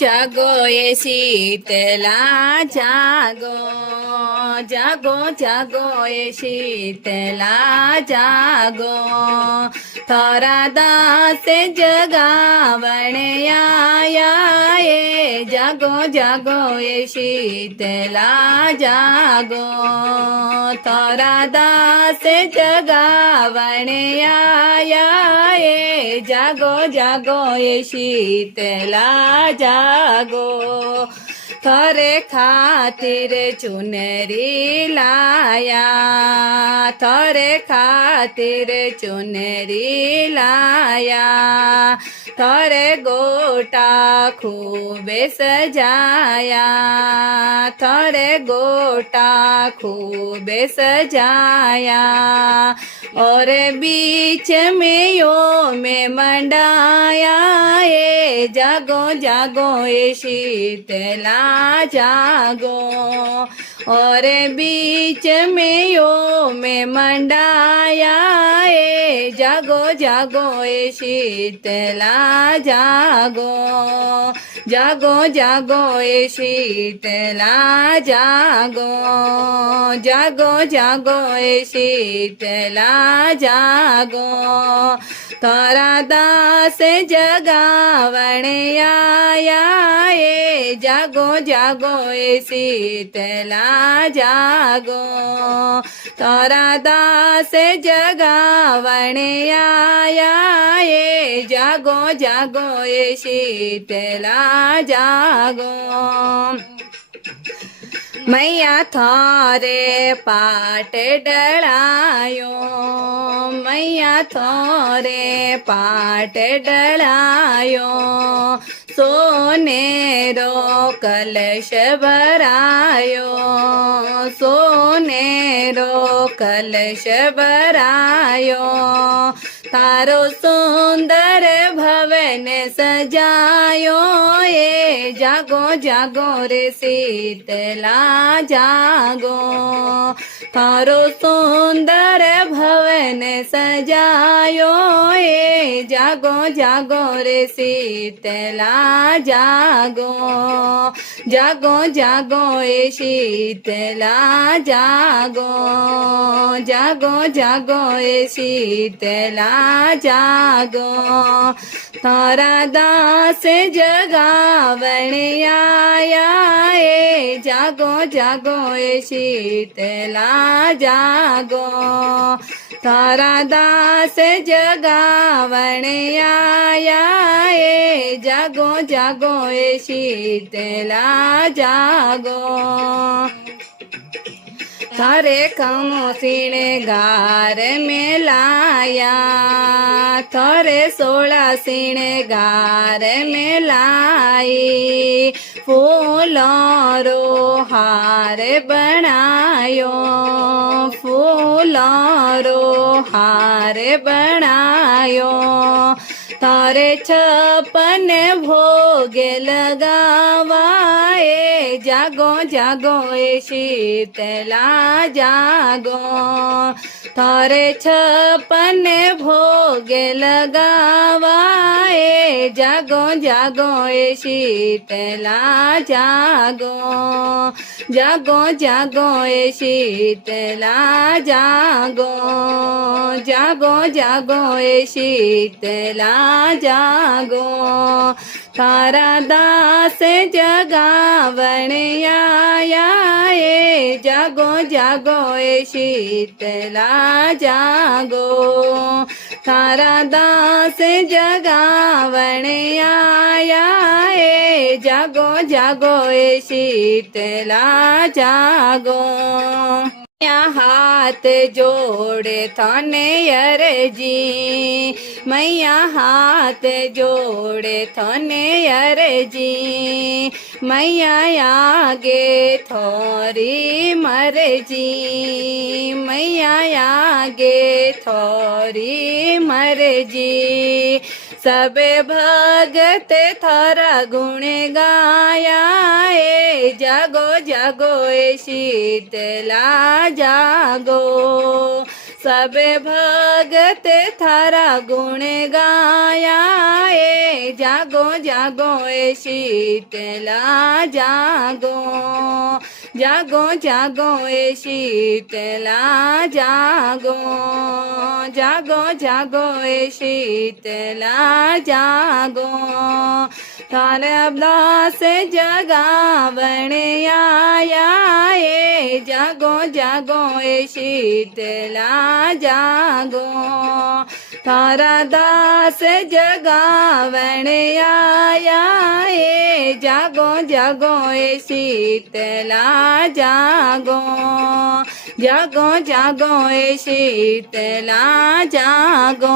जागो ये शीतला जागो, जागो जागो ये शीतला जागो, थारा दास जगावण आया ये, जागो जागो ये शीतला जागो, थारा दास जगावण आया ये, जागो जागो ये शीतला जागो, थारे खातिर चुनरी लाया, थारे खातिर चुनरी लाया, थारे गोटा खूबे सजाया, थारे गोटा खूबे सजाया, और बीच में यो में मंडाया ये, जागो जागो ये शीतला जागो, और बीच में यो में मंडाया ये, जागो जागो ये शीतला जागो, जागो जागो ये शीतला जागो, जागो जागो ये शीतला जागो, तारा दास जगावण आया ये, जागो जागो ये शीतला जागो, तारा दास जगावण आया ये, जागो जागो ये शीतला जागो, मैया थारे पाट डलायो, मैया थारे पाट डलायो, सोने रो कलश भरायो, सोने रो कलश भरायो, तारो सुंदर भवन सजायो ये, जागो जागो रे शीतला जागो, तारो सुंदर भवन सजायो ये, जागो जागो रे शीतला जागो, जागो जागो ये शीतला जागो, जागो जागो ये शीतला जागो, तारा दास जगावण आया ये, जागो जागो ये शीतला जागो, तारा दास जगावण आया ये, जागो जागो ये शीतला जागो, थारे खमो श्रृंगार में लाया, थारे 16 श्रृंगार में लाई, फूलों रो हार बनायो, फूलों रो हार बनायो, थारे 56 भोग लगावाए, जागो जागो ये शीतला जागो, थारे 56 भोग लगावाए, जागो जागो ये शीतला जागो, जागो जागो ये शीतला जागो, जागो जागो ये शीतला जागो, तारा दास जगावण आया ये, जागो जागो ये शीतला जागो, तारा दास जगावण आया ये, जागो जागो ये शीतला जागो, हाथ जोड़े थाने अर्जी, मैया हाथ जोड़े थाने अर्जी, मैया आगे थोरी मर्जी, मैया आगे थोरी मर्जी, सबे भगत थारा गुण गाया ए, जागो जागो ए शीतला जागो, सबे भगत थारा गुण गाया ए जागो जागो ए शीतला जागो जागो जागो ए शीतला जागो जागो जागो ए शीतला जागो थारे अबला से जगावण आया ए जागो जागो ए शीतला जागो थारा दास जगावण आया ए जागो जागो ए शीतला जागो जागो जागो ए शीतला जागो।